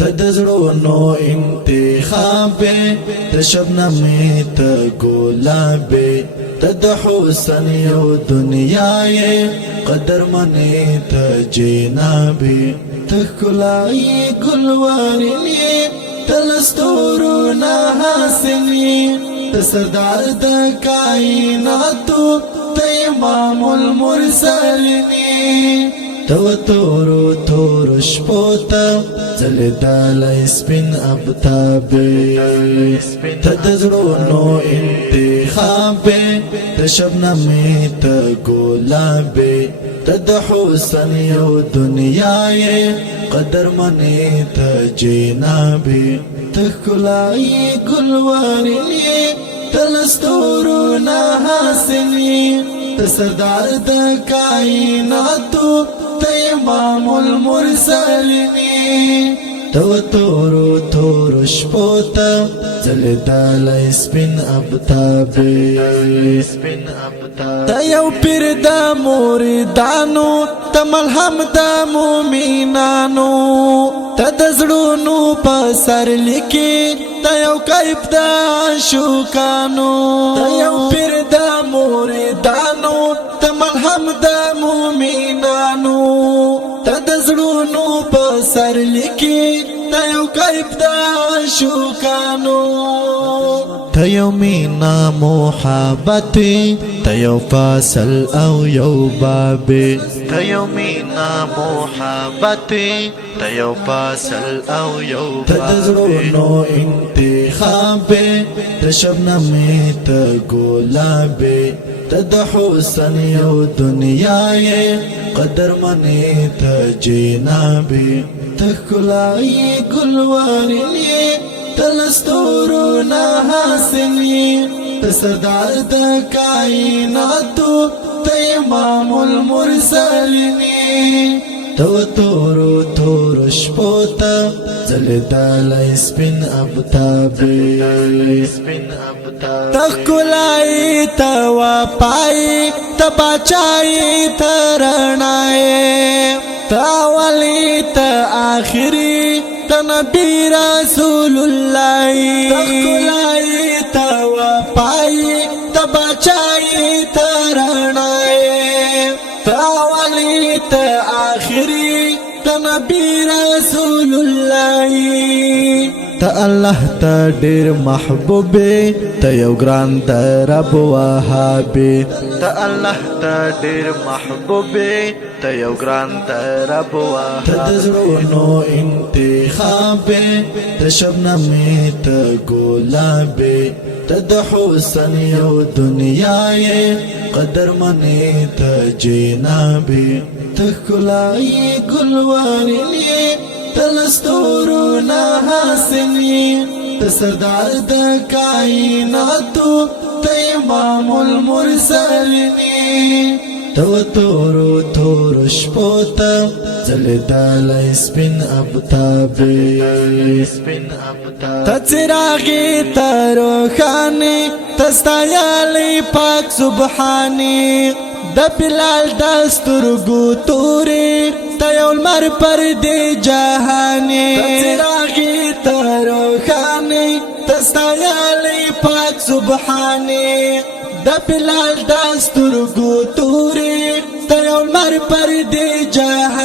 تدزرونو انتخاب تشبنم تگلاب تد حسن یو دنیای قدر منی تجنابی تخلائی گلوارنی تلستورنا حاسنی تسردار د کائناتو تیمام المرسلنی تو تورو تورو شپوتا زلدالا سپین ابتابی تدزرونو انتخاب تشبنمی تگلابی تد حسن یو دنیای قدر منی تجنابی تخلائی گلوارنی تلستورنا حاسنی تسردار د کائناتو تیمام المرسلنی تو تورو تورو شپوتا زلدالا سپین ابتابی تا یو پیر دا موریدانو تا ملهم دا مومینانو تا دزړونو په سر لیکي تا یو کیف دا شوکانو تا یو پیر دا موریدانو تا ملهم دا مومینانو تا دزړونو په سر لیکي تا یو کیف دا شوکانو تا یو مینا محبت تا یو فاصل او یو بابی تا یو مینا محبت تا یو فاصل او یو بابی تدزرونو انتخاب تشبنمی تگلابی تد حسن یو دنیای قدر منی تجنابی تخلائی گلوارنی تلستورنا حاسنی تسردار د کائناتو تیمام المرسلنی تو تورو تورو شپوتا زلدالا سپین ابتابی تخلائی تا وپائی تا باچائی تا رنائی تا ولی تا آخری تا نبی رسول اللہ تخلائی تا وپائی تا باچائی تا رنائی تا ولی تا آخری تا نبی رسول اللہ تا اللہ تا ډیر محبوب تا یو ګران د رب وهابي تا الله تا ډیر محبوب تا یو ګران د رب وهابي تدزرونو انتخاب تشبنمی تگلابی تد حسن یو دنیای قدر منی تجنابی تخلائی گلوارنی تلستورنا حاسنی تسردار د کائناتو تیمام المرسلنی تو تورو تورو شپوتا زلدالا سپین ابتابی تا چراغی تا روخانی تستایالی پاک سبحانی دا بلال دسترگو توری تا یو المر پر دی جهانی تا چراغی تا روخانی تستایالی پاک سبحانی دا بلال دسترگو توری تا یو المر پر دی جهانی